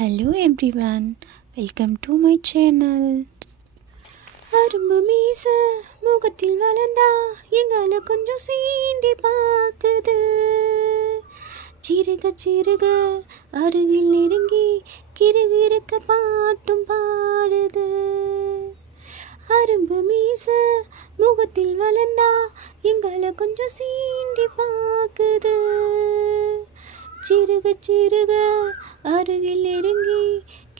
Hello everyone, welcome to my channel. அரும்பு மீச முகத்தில் வளர்ந்தா எங்களை கொஞ்சம் சீண்டி பார்க்குது. சிறுக சிறுக அருகில் நெருங்கி கிறுகிறுக்க பாட்டும் பாடுது. அரும்பு மீச முகத்தில் வளர்ந்தா எங்களை கொஞ்சம் சீண்டி பார்க்குது. சிறுக சிறுக அருகில் நெருங்கி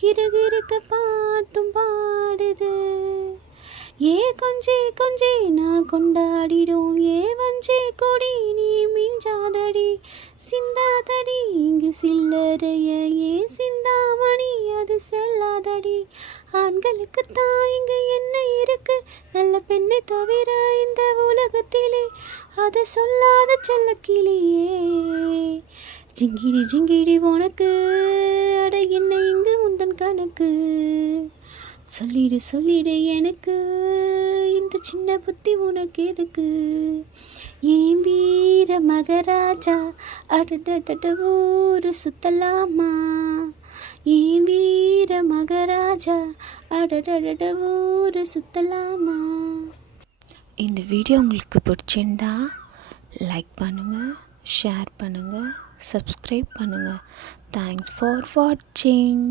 கிறுகிறுக்க பாட்டும் பாடுது. ஏ கொஞ்சே கொஞ்சே நான் கொண்டாடிடும், ஏ வஞ்சே கொடி நீ மிஞ்சாதடி, சிந்தாதடி இங்கு சில்லறைய, ஏ சிந்தாமணி அது செல்லாதடி. ஆண்களுக்கு தான் இங்கு என்ன இருக்கு, நல்ல பெண்ணை தவிர இந்த உலகத்திலே, அதை சொல்லாத செல்லக்கிளியே. ஜிங்கிடி ஜிங்கிடி உனக்கு, அட என்ன இங்கு உந்தன் கணக்கு, சொல்லிடு சொல்லிடு எனக்கு இந்த சின்ன புத்தி உனக்கு எதுக்கு. ஏன் வீர மகராஜா அடடட ஊரு சுத்தலாமா, ஏன் வீர மகராஜா அடடட ஊரு சுத்தலாமா. இந்த வீடியோ உங்களுக்கு பிடிச்சிருந்தா லைக் பண்ணுங்கள், ஷேர் பண்ணுங்கள், சப்ஸ்கிரைப் பண்ணுங்கள். தேங்க்ஸ் ஃபார் வாட்சிங்.